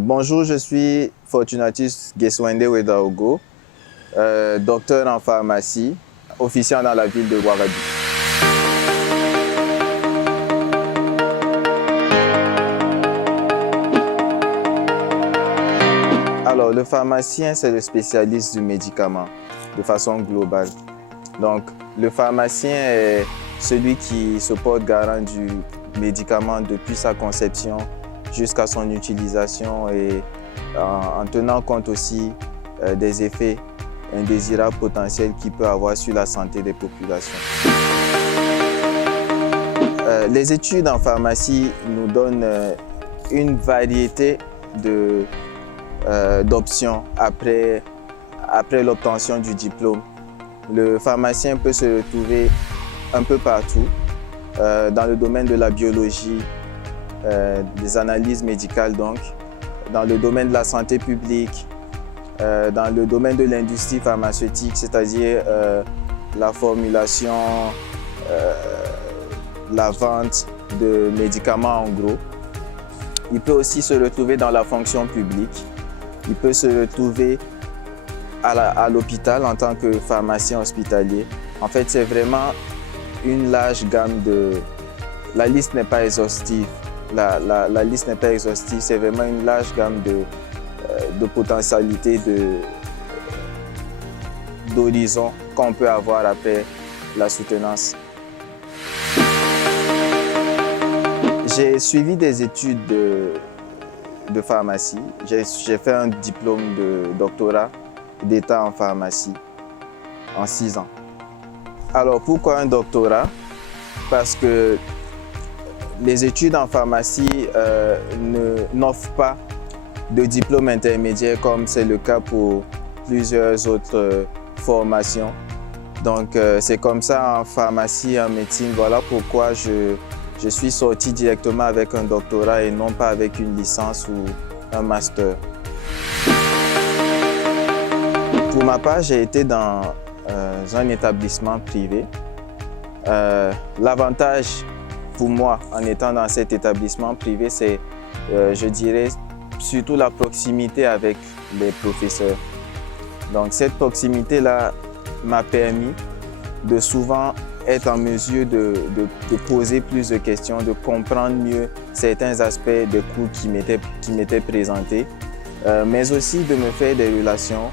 Bonjour, je suis Fortunatus Geswende Wedaogo, docteur en pharmacie, officiant dans la ville de Ouagadougou. Alors, le pharmacien, c'est le spécialiste du médicament de façon globale. Donc, le pharmacien est celui qui se porte garant du médicament depuis sa conception jusqu'à son utilisation et en tenant compte aussi des effets indésirables potentiels qu'il peut avoir sur la santé des populations. Les études en pharmacie nous donnent une variété d'options après l'obtention du diplôme. Le pharmacien peut se retrouver un peu partout, dans le domaine de la biologie, des analyses médicales donc, dans le domaine de la santé publique, dans le domaine de l'industrie pharmaceutique, c'est-à-dire la formulation, la vente de médicaments en gros. Il peut aussi se retrouver dans la fonction publique. Il peut se retrouver à l'hôpital en tant que pharmacien hospitalier. En fait, c'est vraiment une large gamme de... La liste n'est pas exhaustive. La liste n'est pas exhaustive, c'est vraiment une large gamme de potentialités, d'horizons qu'on peut avoir après la soutenance. J'ai suivi des études de pharmacie. J'ai fait un diplôme de doctorat d'État en pharmacie en 6 ans. Alors pourquoi un doctorat? Parce que les études en pharmacie n'offrent pas de diplôme intermédiaire comme c'est le cas pour plusieurs autres formations. Donc c'est comme ça en pharmacie, en médecine. Voilà pourquoi je suis sorti directement avec un doctorat et non pas avec une licence ou un master. Pour ma part, j'ai été dans un établissement privé. L'avantage pour moi, en étant dans cet établissement privé, c'est, je dirais, surtout la proximité avec les professeurs. Donc cette proximité-là m'a permis de souvent être en mesure de poser plus de questions, de comprendre mieux certains aspects des cours qui m'étaient présentés, mais aussi de me faire des relations,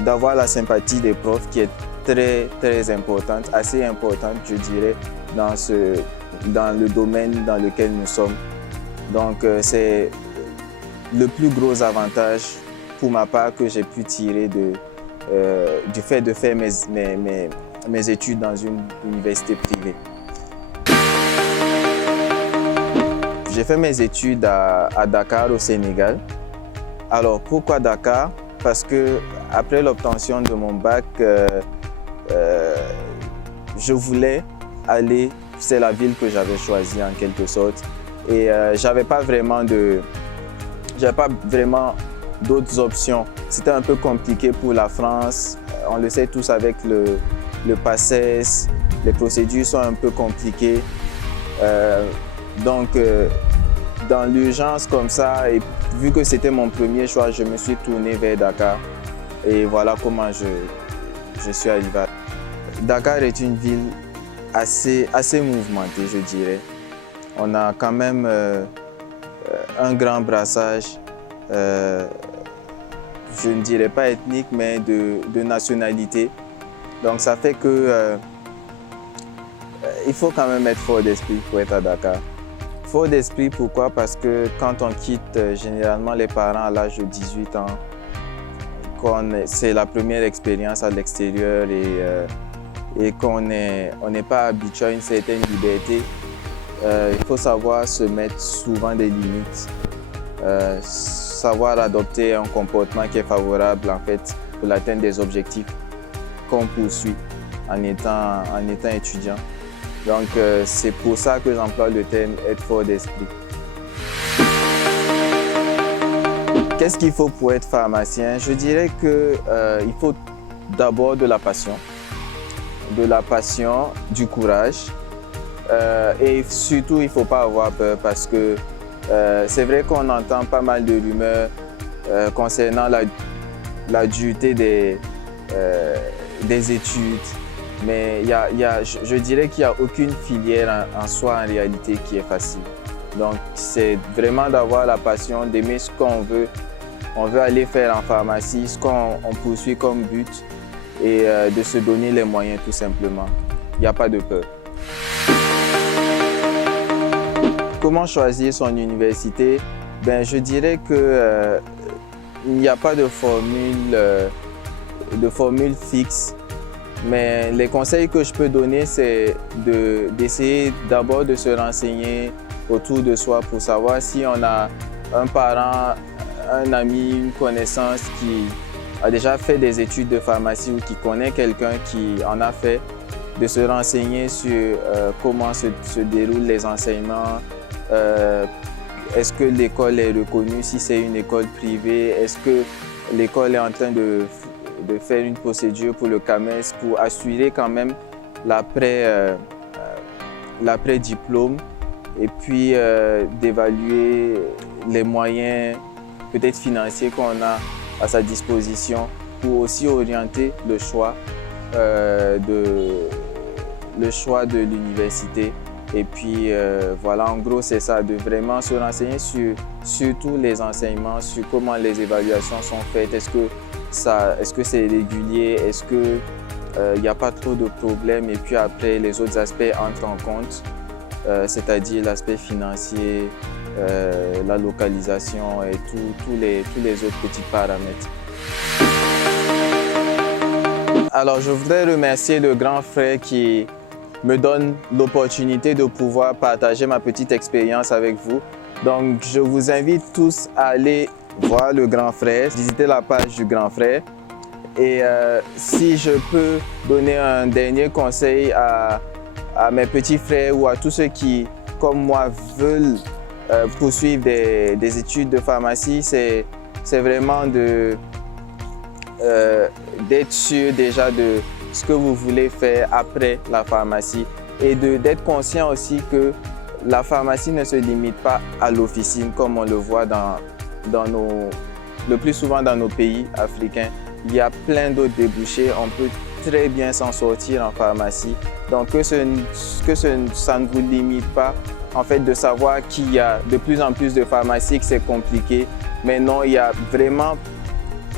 d'avoir la sympathie des profs qui est très, très importante, assez importante, je dirais, dans le domaine dans lequel nous sommes. Donc, c'est le plus gros avantage pour ma part que j'ai pu tirer du fait de faire mes études dans une université privée. J'ai fait mes études à Dakar, au Sénégal. Alors, pourquoi Dakar? Parce que après l'obtention de mon bac, je voulais aller, c'est la ville que j'avais choisie en quelque sorte. Et j'avais pas vraiment d'autres options. C'était un peu compliqué pour la France. On le sait tous avec le PACES, les procédures sont un peu compliquées. Donc, dans l'urgence comme ça, et vu que c'était mon premier choix, je me suis tourné vers Dakar. Et voilà comment je suis arrivé. Dakar est une ville assez mouvementée, je dirais. On a quand même un grand brassage, je ne dirais pas ethnique, mais de nationalité. Donc ça fait que il faut quand même être fort d'esprit pour être à Dakar. Fort d'esprit, pourquoi? Parce que quand on quitte généralement les parents à l'âge de 18 ans, c'est la première expérience à l'extérieur et qu'on n'est pas habitué à une certaine liberté, il faut savoir se mettre souvent des limites, savoir adopter un comportement qui est favorable en fait pour l'atteinte des objectifs qu'on poursuit en étant étudiant. Donc c'est pour ça que j'emploie le terme être fort d'esprit. Qu'est-ce qu'il faut pour être pharmacien? Je dirais qu'il faut d'abord de la passion. de la passion, du courage. Et surtout, il ne faut pas avoir peur parce que c'est vrai qu'on entend pas mal de rumeurs concernant la dureté des études. Mais je dirais qu'il n'y a aucune filière en soi en réalité qui est facile. Donc c'est vraiment d'avoir la passion, d'aimer ce qu'on veut. On veut aller faire en pharmacie, ce qu'on poursuit comme but et de se donner les moyens tout simplement. Il n'y a pas de peur. Comment choisir son université? Ben, je dirais que il n'y a pas de formule fixe, mais les conseils que je peux donner, c'est d'essayer d'abord de se renseigner autour de soi pour savoir si on a un parent, un ami, une connaissance qui a déjà fait des études de pharmacie ou qui connaît quelqu'un qui en a fait, de se renseigner sur comment se déroulent les enseignements. Est-ce que l'école est reconnue si c'est une école privée? Est-ce que l'école est en train de faire une procédure pour le CAMES pour assurer quand même l'après-diplôme et puis d'évaluer les moyens peut-être financiers qu'on a à sa disposition pour aussi orienter le choix de l'université. Et puis voilà, en gros, c'est ça, de vraiment se renseigner sur tous les enseignements, sur comment les évaluations sont faites, est-ce que c'est régulier, est-ce qu'il n'y a pas trop de problèmes, et puis après, les autres aspects entrent en compte, c'est-à-dire l'aspect financier, la localisation et tous les autres petits paramètres. Alors, je voudrais remercier le grand frère qui me donne l'opportunité de pouvoir partager ma petite expérience avec vous. Donc, je vous invite tous à aller voir le grand frère, visiter la page du grand frère. Et si je peux donner un dernier conseil à mes petits frères ou à tous ceux qui, comme moi, veulent poursuivre des études de pharmacie, c'est vraiment d'être sûr déjà de ce que vous voulez faire après la pharmacie et d'être conscient aussi que la pharmacie ne se limite pas à l'officine comme on le voit le plus souvent dans nos pays africains. Il y a plein d'autres débouchés, on peut très bien s'en sortir en pharmacie. Donc ça ne vous limite pas en fait de savoir qu'il y a de plus en plus de pharmacies, que c'est compliqué, mais non, il y a vraiment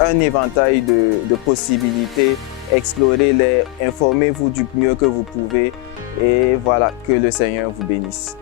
un éventail de possibilités. Explorez-les, informez-vous du mieux que vous pouvez et voilà, que le Seigneur vous bénisse.